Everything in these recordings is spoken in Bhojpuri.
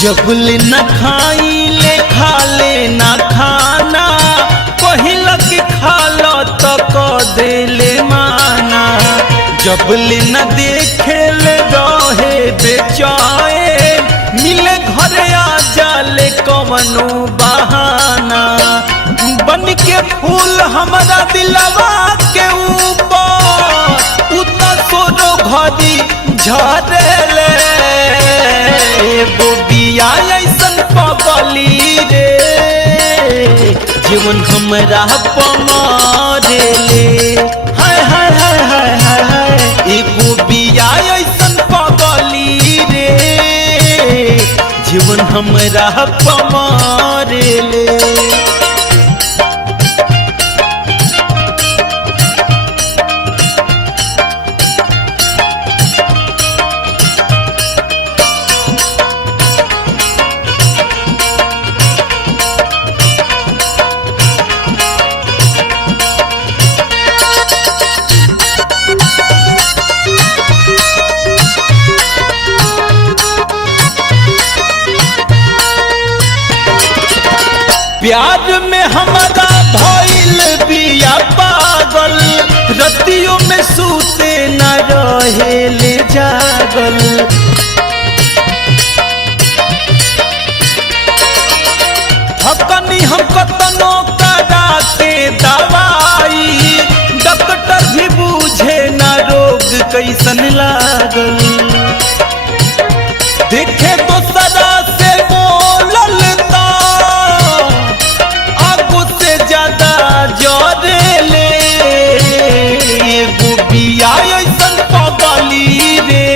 जबल न खाइले खाले ना खाना पहिला के खाला तो क देले माना। जबल न देखे ले रहे बेचैन मिले घरे आ जाले कवनो बहाना। बन के फूल हमारा दिलवा के ऊपर उतना सोरो घड़ी झरेले। बोबिया ऐसन पगली रे जीवन हमरा पमारेले। हाय हाय हाय हाय हाय हाय बोबिया ऐसन पगली रे जीवन हमरा पमारेले। प्यार में हमारा भइल बिया पागल रतियों में सूते न रहेले जागल। हकनी हम कतनो करा के दवाई डॉक्टर भी बूझे न रोग कैसन लागल। देखे तो सदा से बोलल पगली रे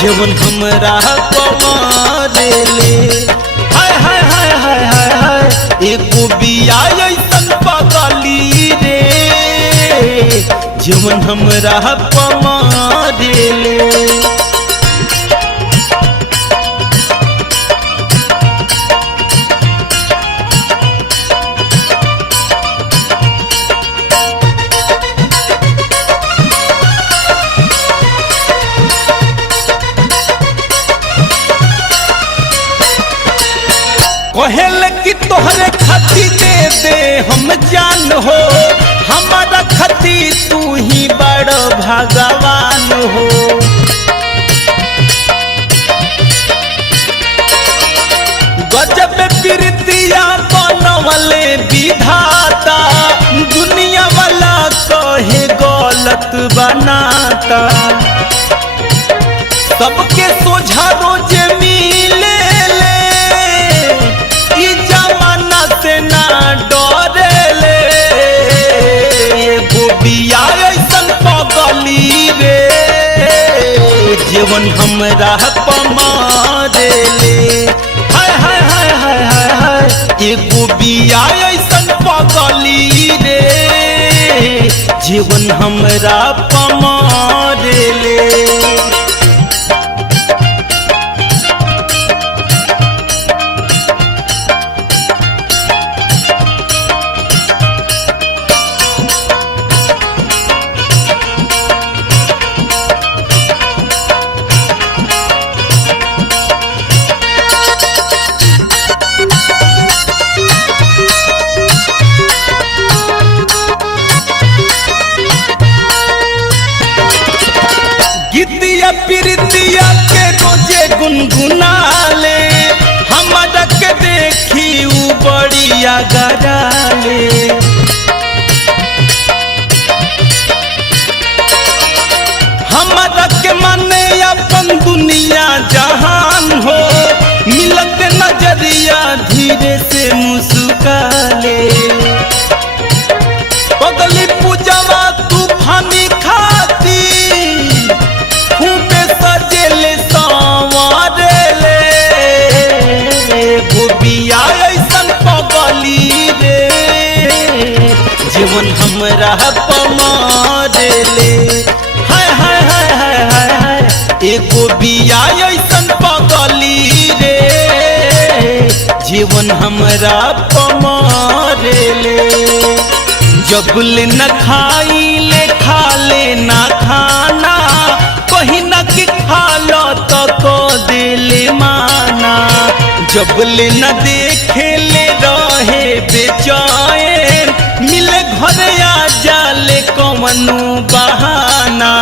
जीवन हमरा पमारेले। हाय हाय हाय हाय हाय हाय एगो बिया ऐसन पगली रे जीवन हमरा पमारेले। कहल कि तोहरे खती दे दे हम जान हो हमारा खती तू ही बड़ भगवान हो। गजब प्रीतिया बनवले विधाता दुनिया वाला कहे गलत बनाता। सबके सोझा रोज मिले जमाना से ना डरेले। बोबिया ऐसन पगली रे जीवन हमरा पमारेले। हाय हाय हाय हाय हाय हाय बोबिया ऐसन पगली रे जीवन हमरा पमारेले। गीतिया प्रीतिया के रोजे गुनगुनाले हमारा के देखी उ बढ़िया गराले। हमारा के माने अपन दुनिया जहान हो मिलत नजरिया धीरे से मुस्काले। पगली पूजवा तूफानी खाती खूबे सजेले संवारेले। बोबिया ऐसन पगली रे जीवन हमरा पमारेले। हाय हाय हाय हाय हाय हाय एगो बिया ऐसन पगली रे जीवन हमरा पमारेले। जबल न खाइले खाले ना खाना कहीं न कि हालत को दिल माना जबले न देखे ले रहे बेचैन मिले घर आ जाले कौनो बहाना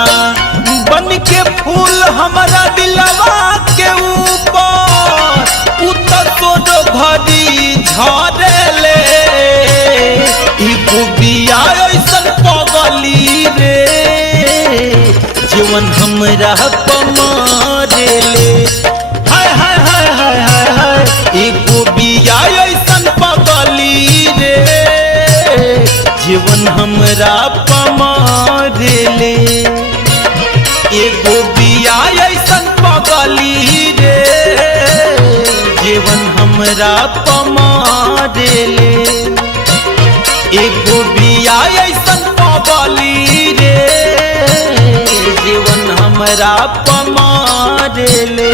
बन के फूल हमारा दिलवा के ऊपर उतर घड़ी झरेले बिया ऐसन पगली रे जीवन हमरा पमारेले हाय हाय हाय हाय हाय हाय एगो बिया ऐसन पगली रे जीवन हमरा पमारेले एगो बिया ऐसन पगली रे जीवन हमरा पमारेले एगो बिया ऐसन पगली रे जीवन हमरा पमारेले।